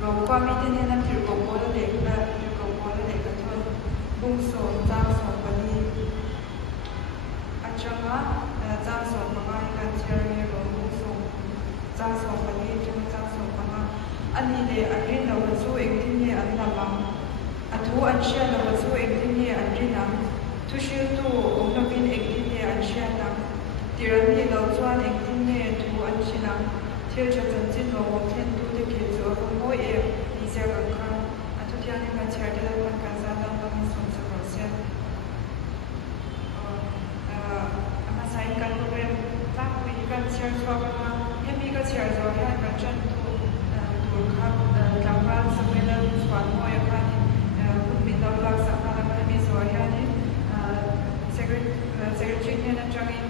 โลกความมีที่นี่นั้นถือโกโก้และเด็กและถือโกโก้และเด็กกันทนบุ้งโซนจ้างสองวันนี้อาจารย์ว่าจ้างสองมาให้การเชียร์ในโรงบุ้งโซนจ้างสองวันนี้จึงจ้างสองมาอันนี้เด็กอันนี้เราสู้เองที่นี่อันละบังอันทุกอันเชียร์เราสู้เองที่นี่อันนี้นะทุกชื่อตัวองค์นบินเองที่นี่อันเชียร์นะที่เรามีเราชวนเองที่นี่ทุกอันเชียร์นะเที่ยวจะจันจิโนเที่ยนดูได้เกี่ยวกับโมเอดีเซลกันค่ะอันทุกอย่างนี้การเชียร์ได้รับการสร้างต้องมีส่วนสำคัญเช่นมาใช้การโปรแกรมตั้งวิธีการเชียร์ชัวร์กันว่าให้มีการเชียร์ชัวร์ให้การจัดตัวครับการบ้านสมัยนั้นสอนโมเอค่ะคุณบินดาวลักษณะให้มีส่วนให้นี่เซกเรตรีเนี่ยนะจังนี้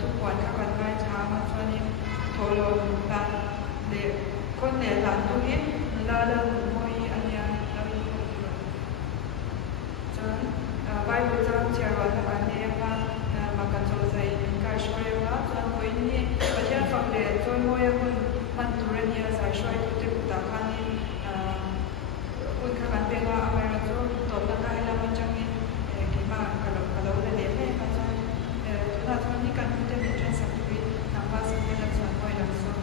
ทุกวันค่ะวันบ่ายเช้ามาช่วงนี้โทรลงการเด็กคนเนี่ยหลานตรงนี้ลาเริ่มมวยอันนี้เราอยู่จนไปดูจนเชื่อว่าทางนี้ว่ามากันโจใจการช่วยว่าจนวันนี้ประเทศฝั่งเด็กจนมวยคนมันตุเรเนียสายช่วยทุกที่ตาคันนี้คุณขบันเป็นว่าอเมริกาตบกันได้แล้วมันจะมีกี่มากกับเราเด็กให้มาจนทุกท่านนี้การพูดเป็นเรื่องสำคัญทางภาษาเป็นเรื่องสำคัญอย่างสุด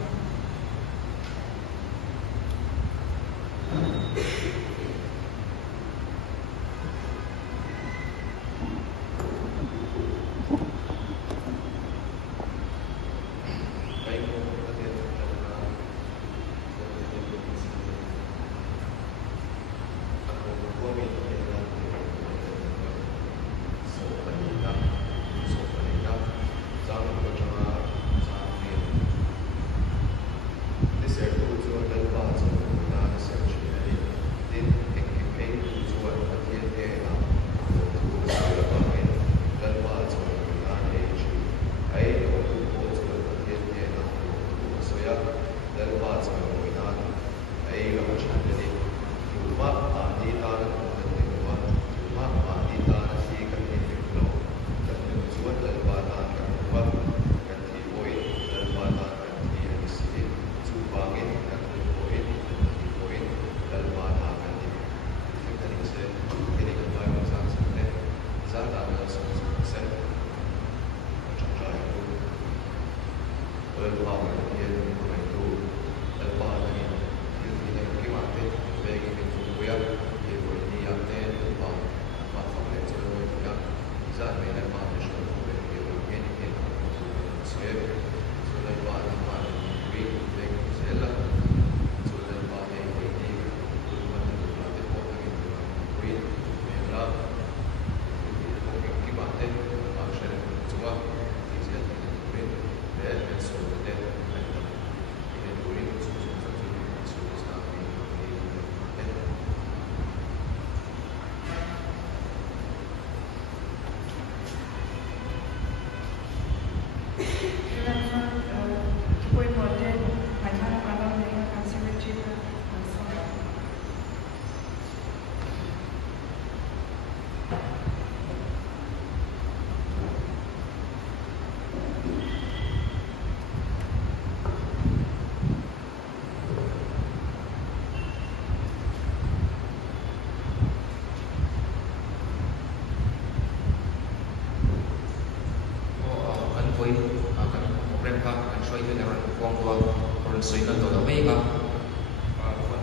所以呢，到了尾个，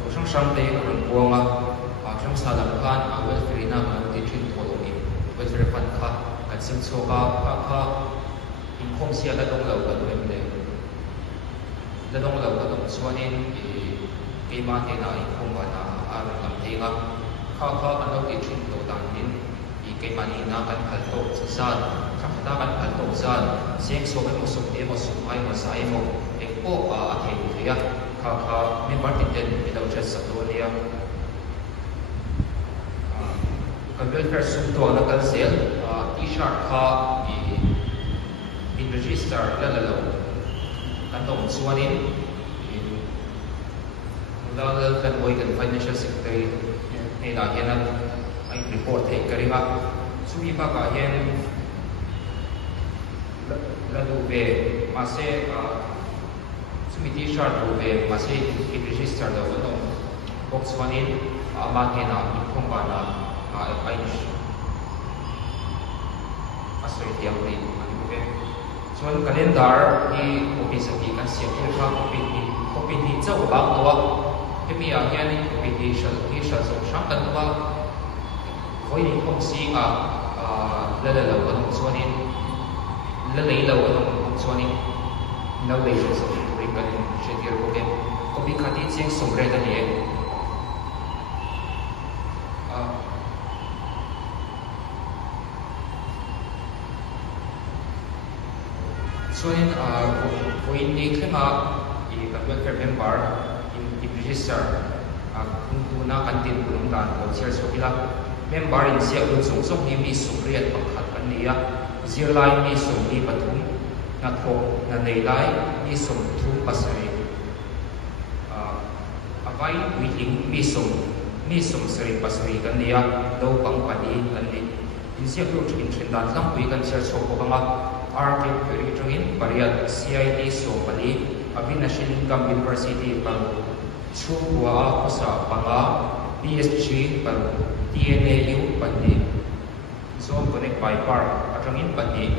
我上上类个人光啊，上沙冷看啊，为菲律宾个地区拖动的，为菲律宾卡，跟新châu卡，因空些在东楼个对不对？在东楼个东说呢，给嘛给那因空个那人听个，卡跟到地区拖动的，给嘛呢那跟看到自杀，看到跟看到自杀，先说给我送的，我送ให้我晒我。โอ้เห็นเถียข้าไม่บัดติดเด่นไม่ต้องใช้สักตัวเดียวกันเป็นแค่สุ่มตัวนักการเสียที่ชาร์จข้าอินรีจิสเตอร์แล้วเรากันต้องส่วนนี้เราเลิกกันไว้กัน financial secretary ในด้านนั้นไอ้ report เทกันเลยครับสุวิภาคเห็นแล้วดูเบมาเซ่สมิติชาร์ตรูเบมาเซ่อินรีจิสเตอร์เราก็ต้อง bok chuanin ama kena inkhom bana ai asoi thiam ni ani buke chuan calendar hi office ati kan siam thil kha copy ni chau bang towa hemi a hian in copy hi shal so sham kan towa hoi ni khom si a la lo kan chuanin la lei lo kan chuanin no lei so ri kan shetir buke copy khati cheng somre da ni chuanin point ni khlema I welfare member in register tuna kan tin kunung dan ko chair sokila member in sia kun song hi mi sukriat pakhat kan nia zirlai mi som ni pathum na thok na nei lai mi som thu pasari avai wiling mi som sari pasari kan nia do pang pani kan ni in sia kun in trindan lang pui kan chair sokko kama RK Peritrin Pariat CID Sopali Avinashin Income University Paru Chukwa Kusa Panga PSG Paru TNAU Pandi Zone Connect by Park Atrangin Pandi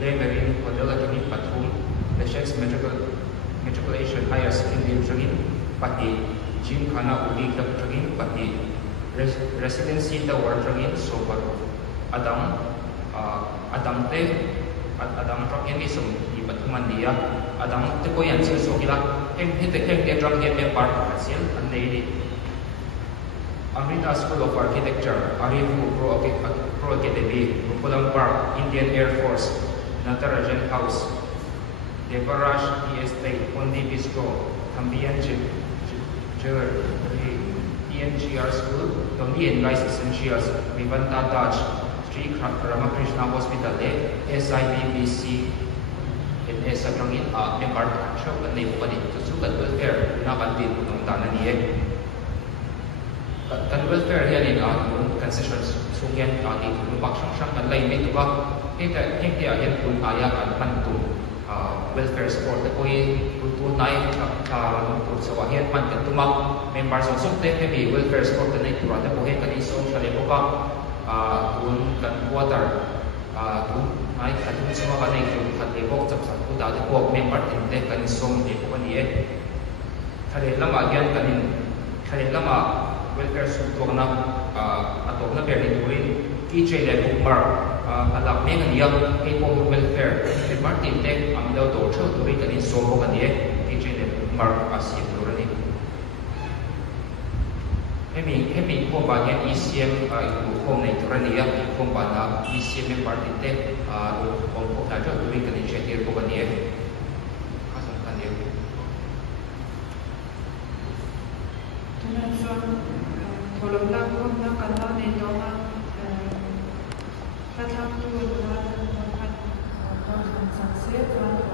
Lemerin Hotel Atrangin Patum Leshex Matriculation Higher Secondary Atrangin Pandi Jim Khana Uli Atrangin Pandi Residency Tower Atrangin Soparu Adam Te Adam Trump yang misum di Batuman dia Adam te ko yan sil so kila hem te Trump yang member hasil andai Amrita School of Architecture Arifu Pro Academy Rumpulam Park Indian Air Force Natarajan House Devaraj Estate Pondi Bistro Tambian Jewelry ENGR School Dominion Rice Essentials Vivanta Dutch Sri Ramakrishna Hospital SIBBC in Esatrangin member show kan nei bukani chu kan welfare na kan din nong dana ni kan welfare hian in concession sungyan ni lupak sang kan lai mi tuba heta hian kun aya kan pan tu welfare support ko tu nai tu sawa hian pan kan tuma member song te heavy welfare support nei tura ta ko he kan isom chale boka kun kan water kun ai kan semua kan itu kan debok cap sak ku da debok member tin kan som de ko ni thare lama gian thare lama welfare support na atok na ber ni tuin ki che le bookmark alak me kan ya ke ko welfare member tin te am do to tho to ri kan som ko kan ni ki che le bookmark asim lo ni Hemi ko ba yan ECM ko nei turania ko ba na ECM member tinte ko na jo during kan initiative ko ni kasan kan ni tunan so tholom na ko na kan na nei do na tatham tu na kan kan sanse kan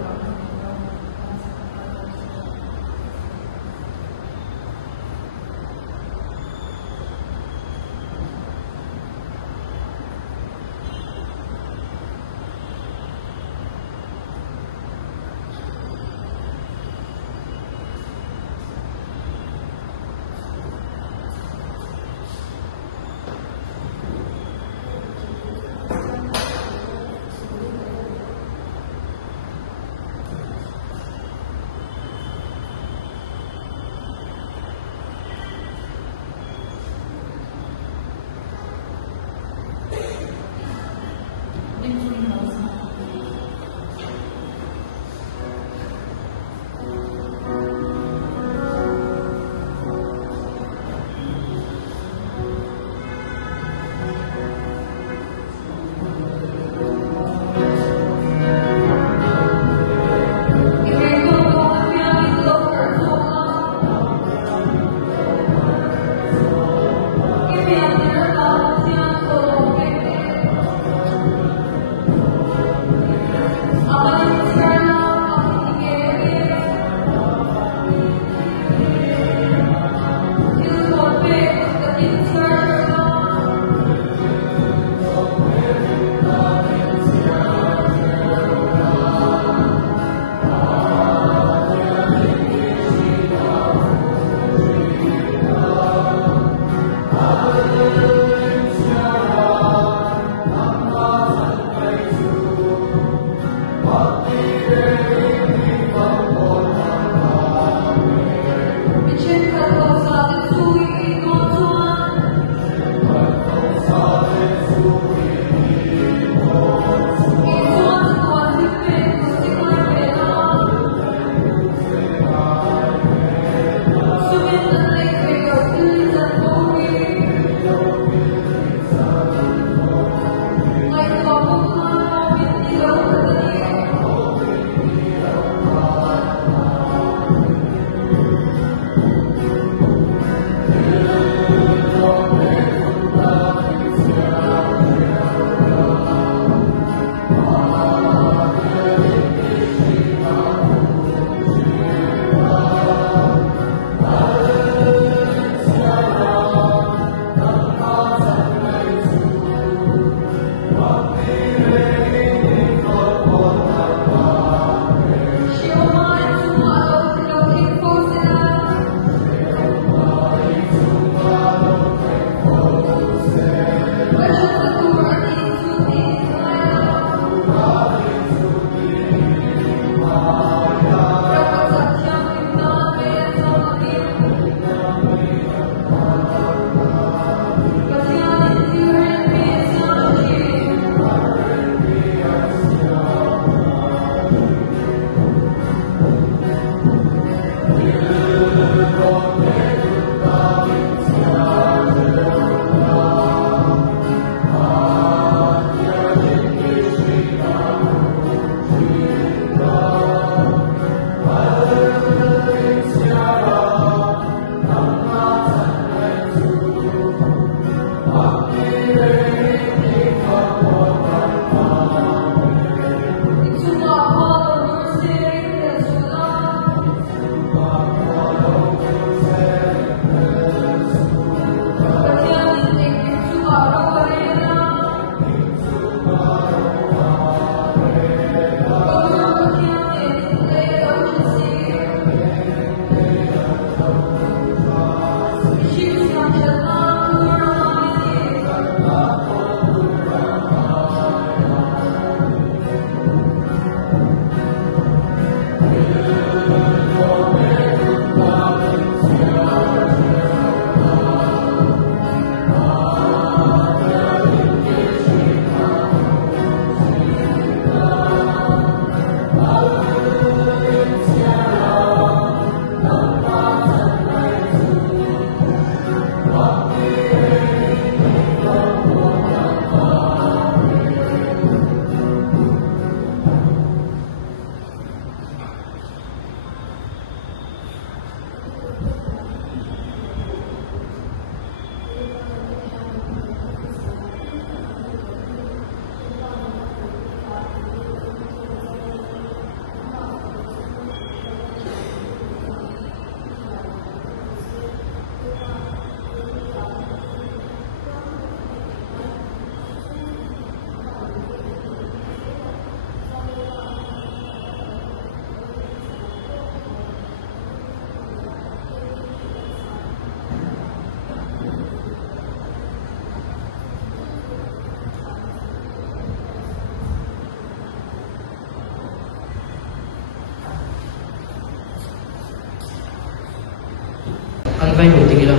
ไปหนูติกิละ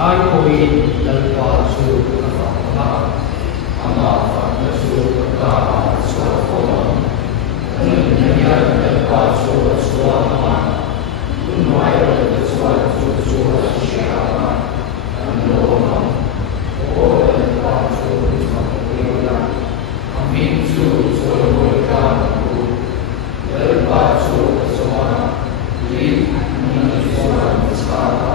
ลายโควิดลัลปาสูกะตะอามาฟะนะสูกะตะสุโคมะนึนยะลัลปาสูสุวะมะนุนวายะลัสวะสุสุวะชิอามาอันโลมะโอลัลปาสูสุวะมิยะอามินสูสุโลกะมุลัลปาสูสุวะลิมินสุวะมิสาคะ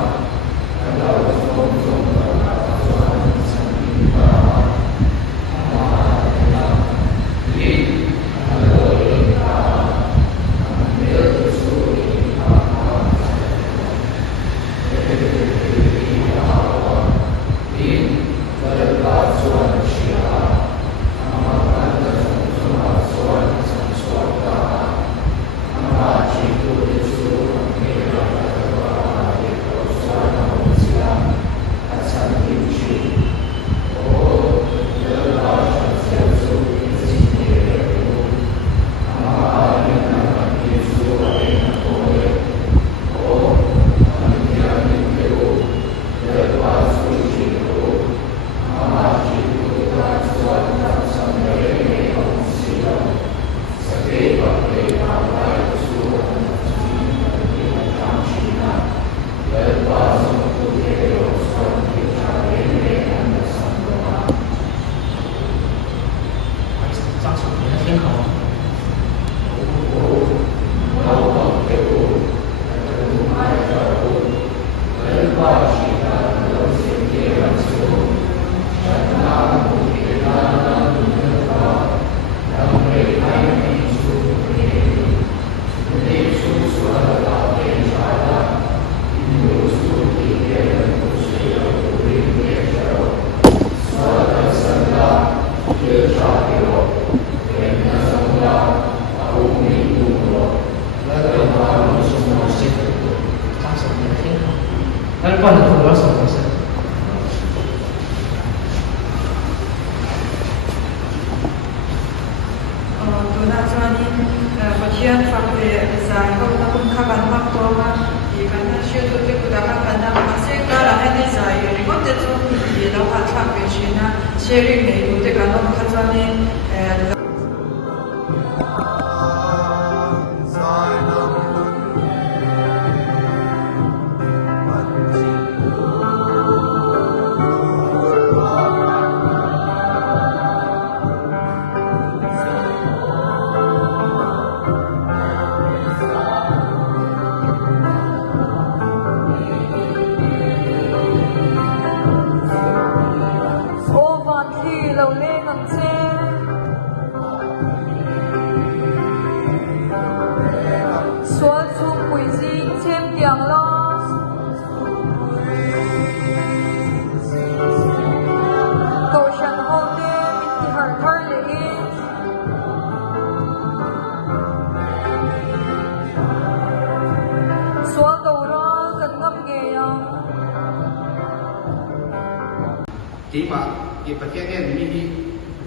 ที่ว่าที่ประเทศนี้มี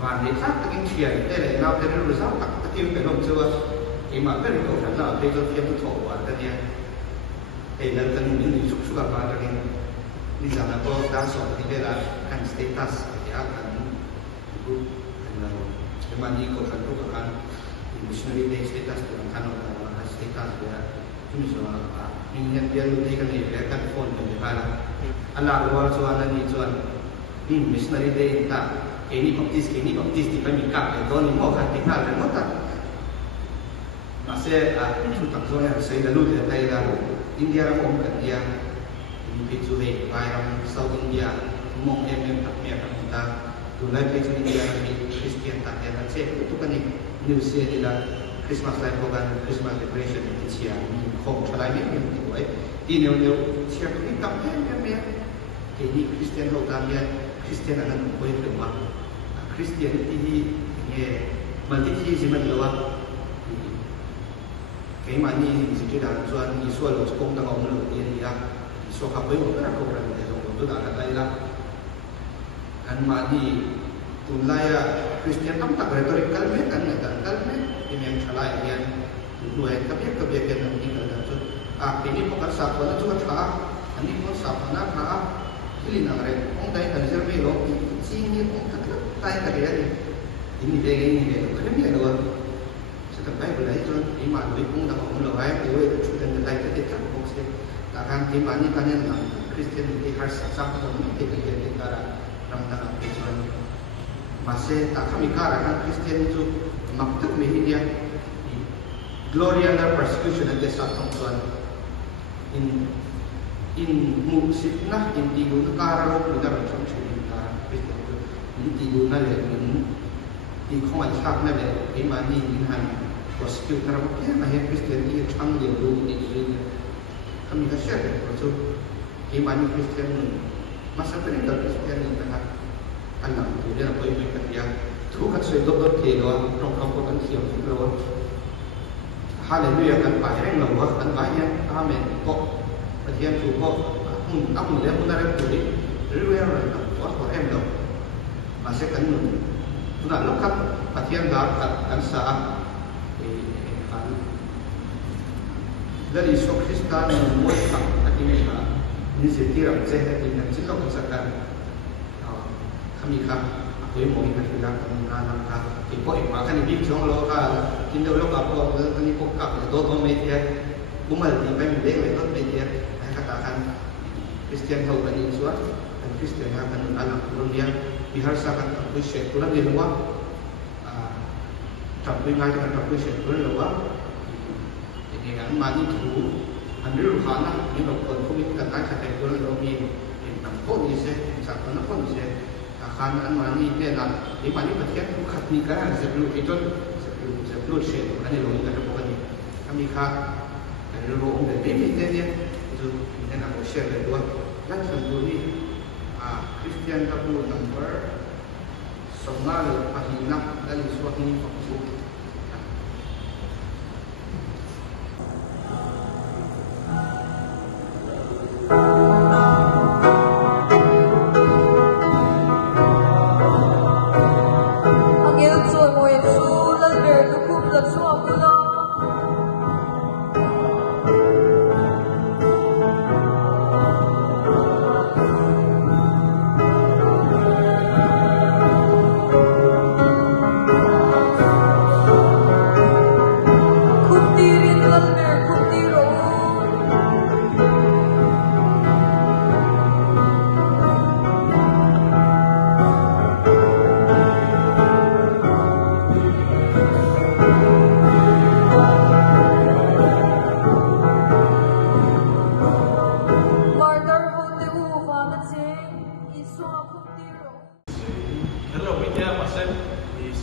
วันที่สักตั้งเชียร์ได้เลยเราจะรู้สักตักที่เป็นลมชัวที่มาเป็นตัวฉันเราเป็นตัวเทียมตัววันนี้เอ็นนั้นมีสุขสุขภาพกันนี่จะนับว่าด้านสองที่เป็นการสเตตัสที่อาการรูปมันนี่ก็การรูปกันมิชชันนารีเดย์สเตตัสตัวนั้นเราสเตตัสเนี่ยที่มีส่วนมีเงินเดือนที่กันนี่เรียกกันโฟนเป็นอะไรอันนั้นเราส่วนนั้นนี่ส่วนนี่มิชชันนารีเดย์ต่างเอ็นี่บัพติสที่ไปมีกับเอ็นโดนี่มองกันที่นั่นเลยมั้งต่างมาเสียชุดต่างส่วนเนี่ยใช้ดารุเดย์ไทยดารุอินเดียเรามองกันที่มีพิจูเดย์ไปเราเซาท์อินเดียมองตักเมียกันต่างดูในพิจูอินเดียมีคริสเตียนตักเมียกันเช่ทุกคนนี่นิวซีแลนด์คริสต์มาสไลฟ์โปรแกรมคริสต์มาสเดคอเรชั่นที่เชียร์มีของอะไรเนี่ยมีไว้ที่เนี่ยเชียร์ที่ตักเมียที่นี่คริสเตียนเราตักเมียคริสเตียนนั้นไม่เป็นว่าคริสเตียนที่เนี่ยมันที่สิมันเลยว่าเกี่ยมันนี่สิจุดนั้นส่วนนี่ส่วนเราจะคงต้องเอาเงินเดือนเนี่ยส่วนขับไปหมดแล้วก็เราเนี่ยเราตัวด่าอะไรละอันมานี่ตุนไล่คริสเตียนตั้งแต่เรตอริกกันไหมกันเนี่ยกันไหมที่ ที่มีชลายเรียนด้วยกับเพียงเป็นอันนี้กันจุดปีนี้พวกกันสับวันจุดขาอันนี้พวกสับวันขาที่ลินอะไรองค์ใดกันจะไม่ลงสิ่งนี้องค์กันใต้กันเรียนini dia kan dia dua setelah belajar tu iman dipung dah orang lain dia itu sudah mulai kita tak fokus takkan iman ni kan yang Kristen di harus satu tu kita kita cara ramai Kristen masih tak kami cara Kristen itu maksud media glory under persecution ada satu tuan in musibah in tidur negara kita macam cerita Kristen itu in tidur naleที่ข้ออันชักนั่นแหละไอ้มานี่ยินหันก็สกิลทางแค่มาเห็นคริสเตียนที่ช่างเรียนรู้ในเรื่องเขามีกระแสเลยเพราะฉะนั้นไอ้มานี่คริสเตียนมาสักเป็นเด็กคริสเตียนนะครับอันหลังตัวเรื่องตัวอยู่กันยาทุกข์กันสวยดดเทโดนตรงกับกันเขียวทุกโลกฮาเลลูยากันไปให้เราว่ากันไปเนี่ยอาเมนก็ประเทศถูกก็ตั้งเรื่องมันได้ตัวนี้เรื่องอะไรนะวัดขอแอมเรามาเสกกันหนึ่งnak lekat perhatian dan saat dari Yesus Kristus membuat hati mereka ini setiap sehat dengan jika misalkan kami aku yang mau ikat kita menanam ibu makan ibu jong lo kita lo apa ini kokak itu media bumal di bank itu media katakan Kristen tahu kan Yesus dan Kristen akan anak turun dia bihasakan appreciate kurang di luar tapi ngai dengan appreciate kurang luar jadi yang mana itu ambil ruhana ini lokal kami kata kata kurang luar ni pun ni saya cakap pun saya akan mana ni nak di mana perhatian bukan ni kan sebelum share kurang di luar kita bukan ni kami kah dari luar dari baby dia itu kita nak share dari luar dan sebelum ni Christian tabu number sonal pahina dari suatu ini fokus. Angel soy mo Yesus al ver tu cumple su abuelo.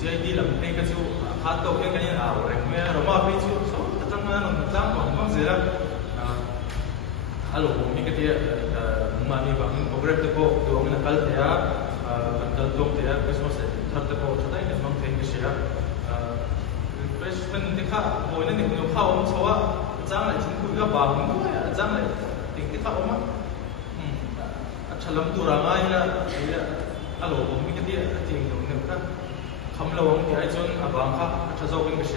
CID làm nên cái số hạt đầu cái này ảo rồi nghe rồi mà bên số số tăng nó tăng khoảng gì đó alo mình cái kia mà đi vào những program thì có từ ông là cái thế à cần tổng thế à cái số sẽ thật thì có cho thấy cái mang thêm cái gì à freshman thì khác hồi nên thì nhiều khâu ông số á giang lại chúng tôi các bạn cũng có giang lại thì cái khâu mà chalam tu rangai là alo mình cái kia thì nhiều khácคำลองที่ไอ้จนบางครั้งจะจะเป็นกระแส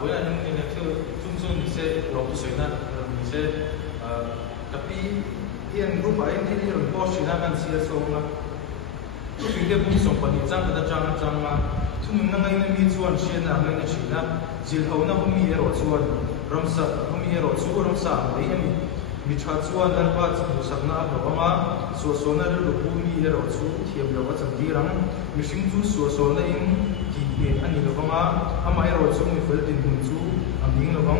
เวลาหนึ่งเนี่ยคือซุ่มๆนี่เสลงตัวสวยนะนี่เสแต่ปีเอียงรูปแบบที่นี่เราพอชินากันเสียส่งนะทุกสิ่งที่ผมส่งไปนี่จังก็จะจังมาทุกนึงนั่งในมีส่วนเชียนนั่งในชีนะจิลเขานะผมมีรถส่วนรำสักผมมีรถส่วนรำสักอะไรอย่างนี้มีชาติส่วนนั้นว่าจะสักนับหรือว่ามาส่วนนั้นเราพูดมีรถส่วนเทียมเราว่าจังดีรังมีสิ่งที่ส่วนนั้นที่เป็นอันนี้เราว่าอาไม่รถส่วนมีเฟลตินหุ่นส่วนอันนี้เราว่า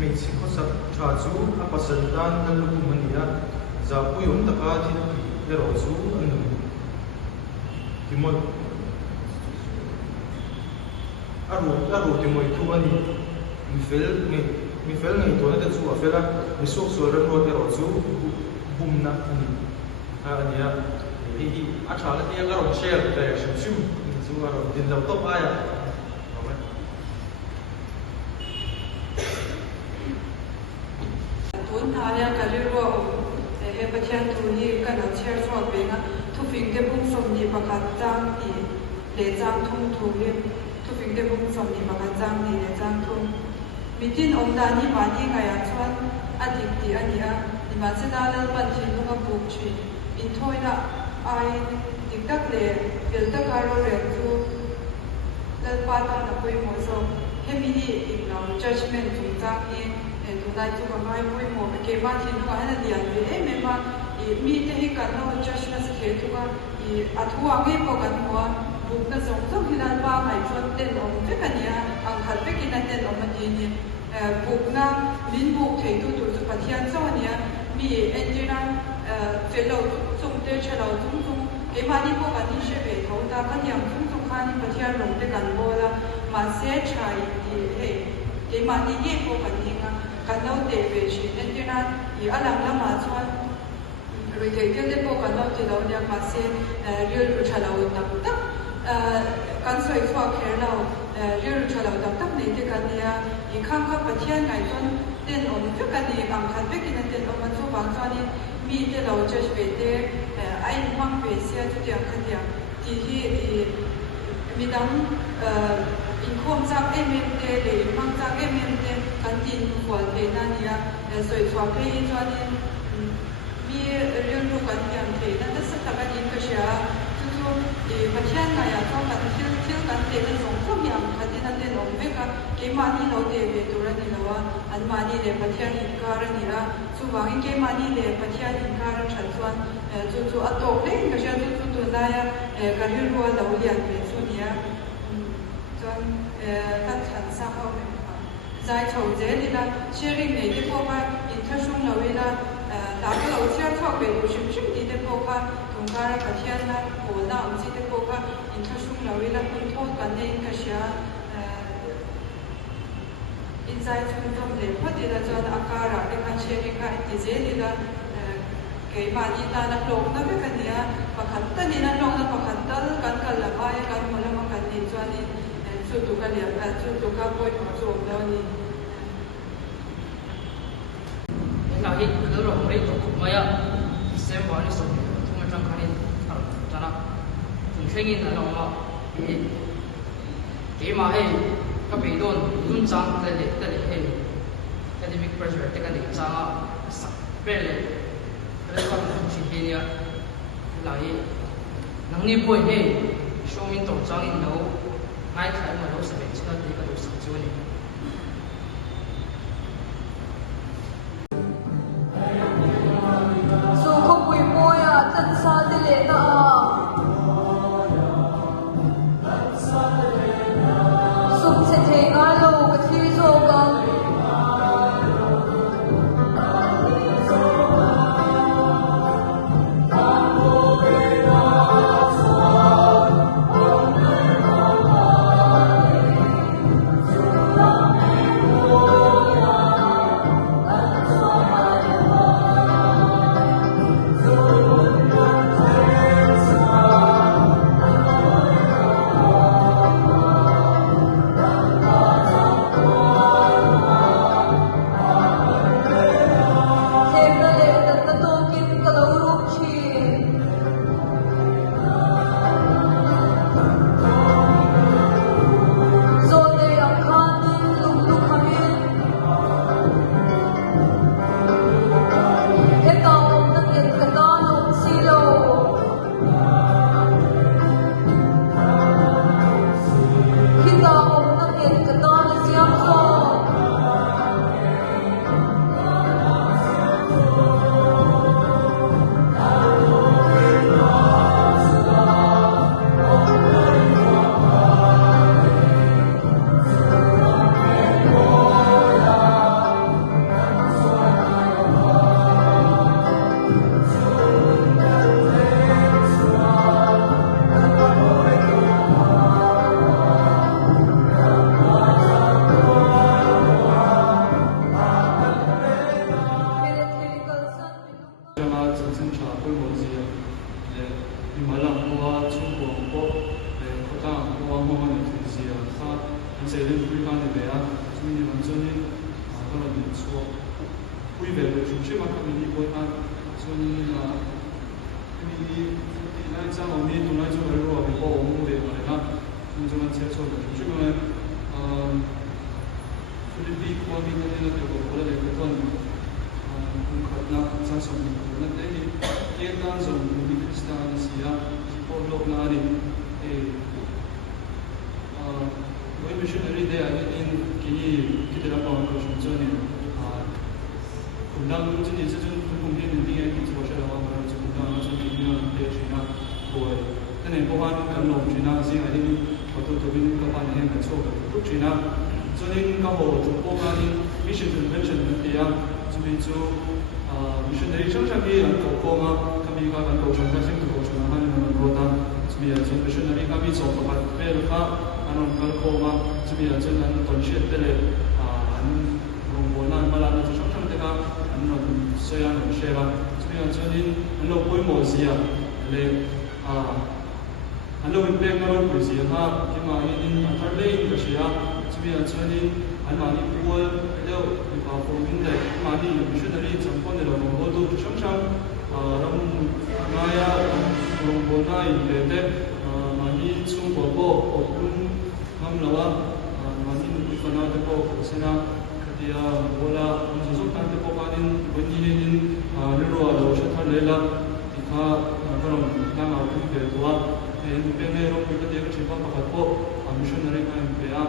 มีสิ่งที่สักชาติส่วนอาปัสสันดานกันลูกมันเนี่ยจะพูดยมตะการที่เราเป็นรถส่วนอันนี้ที่มันอารมณ์ที่มันทุกวันนี้มีเฟลในตัวนั้นจะสู้เฟลมีสุขส่วนเรื่องรถที่เราสู้บุ้มนะอันนี้ที่อาชาและที่ยังเราแชร์แต่ชิวๆสู้เราดินเราต้องไปเอาไหมทุนทาเนี่ยการเรียกว่าเฮปเทียนทุนนี่กันแชร์สอนเป็นนะทุกสิ่งที่บุ้งสมดีประกาศจ้างตีเลจ้างทุ่งทุนเนี่ยทุ ฟิงเดบุงสมนี่มากันจางนี่จางทุงมีตินอมดานี่มานี่ไงอ่ะชวนอดีตที่อันนี้นี่มาเสดาลปันทินลูกกับบุกชีอินทอยละไอดิกตักเลยเกิดตะการเรียนจูลปัตตานับไปหมดสมเฮมินีอีกเรา judgment จุดจางนี่ดูได้จูกับไอ้ไปหมดเก็บมาทินลูกให้นัดเดียนเลยเมื่อมามีแต่ให้กันเรา judgment เกิดทุกอัฐวงให้พอกันหัวบุกนั่งส่งที่นั่นว่าไม่ชวนเต้นอมเพื่อนเนี่ยอังคัดไปกินนั่นเต้นอมมันดีเนี่ยบุกนั่งลิ้นบุกเทตุตุสุปัทยันโซเนี่ยมีเอนจินันเฟลล์ส่งเตะเชลล์ทุ่งเอมานี่พวกกันนี่เชื่อไปเขาตาขันยังทุ่งข้านี่ปัทยันลงเตะกันโบละมาเสียใจเฮ้เอมานี่เย่พวกกันนี่กันเราเตะไปชีเอนจินันอีอันนั้นละมาชวนเราเกี่ยวกับพวกกันเราที่เราเนี่ยมาเสียเรื่องเชลล์ต่างการสวยสวยแค่เราเรื่องเฉลิมต่างๆในที่กันเนี่ยอีกข้างข้าประเทศไหนจนเต้นอมทุกกันอีกอังคันไปกินเต้นอมมันทุกบางตอนนี้มีที่เราจะไปเต้ไอ้มั่งไปเสียทุกอย่างกันอย่างที่มีดังอินคอมจากเอ็มเอ็มเต้เลยมั่งจากเอ็มเอ็มเต้กันดินหัวเต้นั่นเนี่ยสวยสวยไปตอนนี้มีเรื่องรู้กันอย่างเต้นั่นแต่สักแต่กันยิ่งก็เสียประเทศไหนอ่ะเขากันเที่ยวกันเต้นสองพวกอย่างกันที่นั่นเต้นอมเมกะเกมานี่เราเต้ไปตัวนี้แล้วว่าอันมานี่เลยประเทศอินการนี่ละสุวรรณเกมานี่เลยประเทศอินการฉันส่วนจู่ๆอัตโตเล่นก็จะจู่ๆตัวได้การเรียนรู้เราเรียนเป็นส่วนนี้จนตั้งฉันสร้างเอาเลยใจโฉมเจนี่ละเชื่อริงเนี่ยที่พวกว่าอินเทอร์ชั่นเราเวลา大家老师要操背，是不是你的国家同家人白天呢？我那我们的国家，因他说了为了本土干的应该是因在从他们的或者的做阿卡拉的看些的看，这些的给嘛你那那龙那边看的把看到你那龙那把看到กันกันละว่ากันหมดแล้วมากันนี่做นี่做ตัวกันเนี่ย做ตัวกันบ่อยมา做แล้วนี่那he可能我们都没有先把你手从那张看的咋了？从确认那种了，给嘛嘿，个被动用张在嘿 academic pressure 这个领张啊，别嘞，这个东西嘿呀，那he能力不嘿，说明都张in楼，爱看嘛都是被其他地方都是做的。 공정한 제초를 주변에 필리핀 코아미 같은 데도 원래 그런 공간나 자성이 그런데 계단 좀 우리 크리스찬이야 기본적나리 when missionary there in kini kita dapat konsultasi undang jadi sejujurnya mungkin dia itu macam apa macam undang macam ini dia China boy dan yang bahan kan long China sih ada ni waktu tu bin kapan yang macam tu China jadi kalau jumpa kali mission convention dia jadi tu missionary macam ni yang kau kami kan kau cakap sih kau cakap mana mana kota jadi missionary kami so tempat berka anong kalkoma sabihan sa nan tonship tele rongbonan malana sa siyang teka anong soya ng sheba sabihan sa din ano po mo siya le ano impact na ron po siya ha kimainin atarlay ka siya sabihan sa din ano ani puwal ito ipaformin le kimani yung missionary sampon nila rongbodo siyang ngaya rongbonay lete mani chung bobo mamlawa manin ifana de ko sena kadia bola musuk tan de ko panin boninin ro ro shatha lela tikha karon tama u de toa en peme ro ko de chipa pa ko missionary ka impea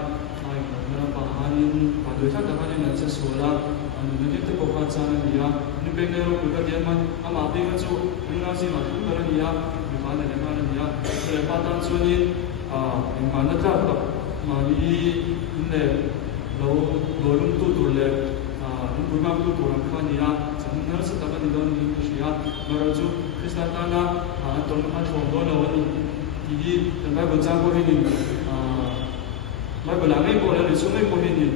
ai na pa hanin pa do sa ta hanin na sola anu de te ko pa chana dia ni peme ro ko de man ama be ga chu na si ma tu karan dia ni pa na ma na dia le pa tan chu ni in ma na ta mani ne lo lum tu tu le buima tu tu ram khania changna sa ta ni don ni shia maraju kristana ton ma thong do lo ni ti ba ba cha ko ni ba ba la ngai ko le su ngai ko ni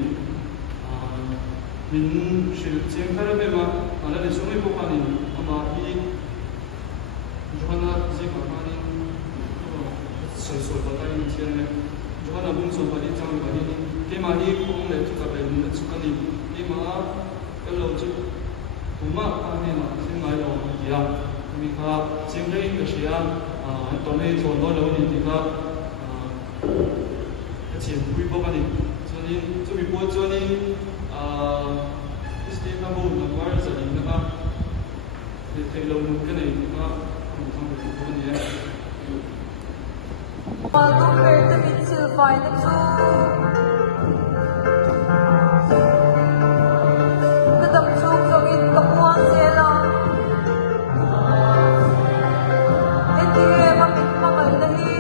min shil chen khara be ma ala le su ngai ko pa ni ama i johana ji ka ma ni so so ba ta ni chen ne Johanna bungso padi jang padi ni kemani kong le tuka be mun tsukani kema kalau tu tuma pa ne na singai lo dia kami ka chengrei ke sia tone chondo lo ni tika chen pui bo pani choni chu bi bo choni este ka bo na war sa ni na de te lo nu ke ne ka ko thang ko ni Malcolm Vitamin Sulfide na to kadamsog sogin kapuan sila hindi mapit mangal nahi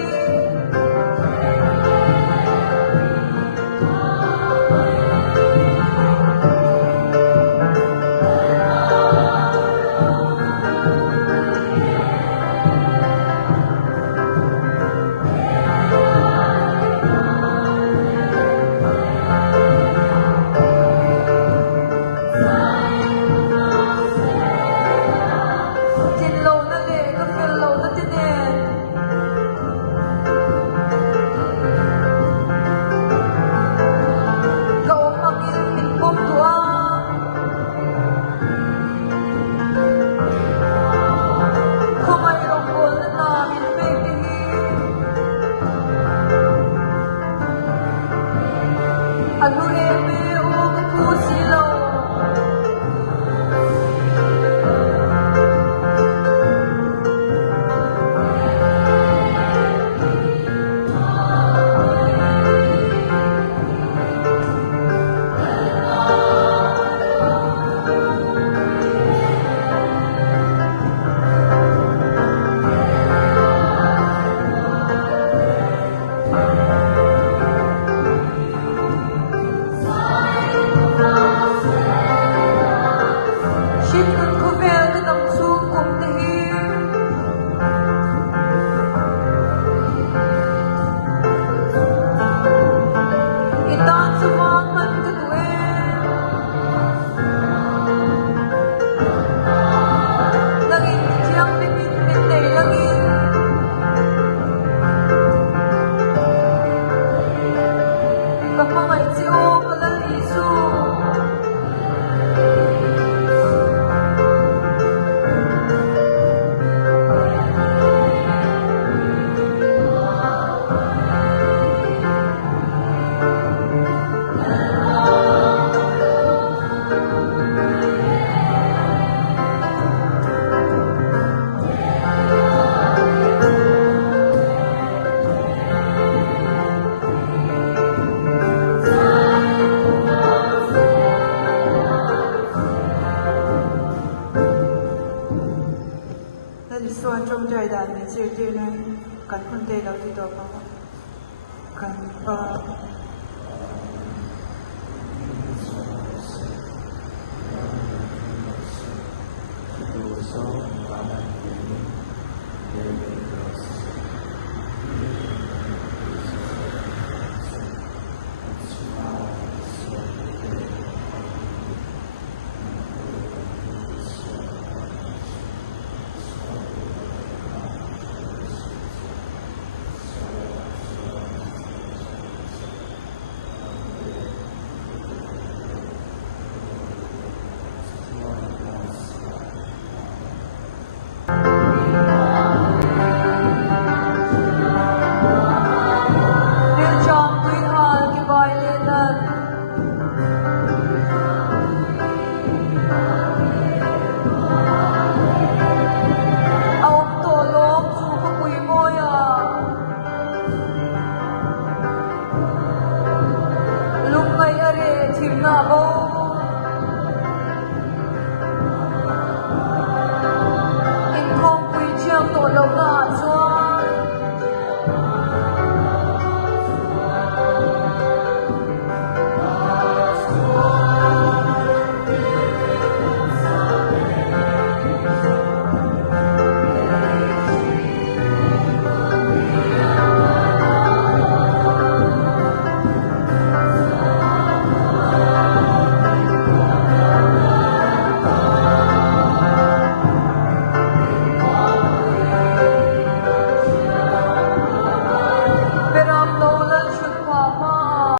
เจนะกันคนเตเราที่ต่อมากัน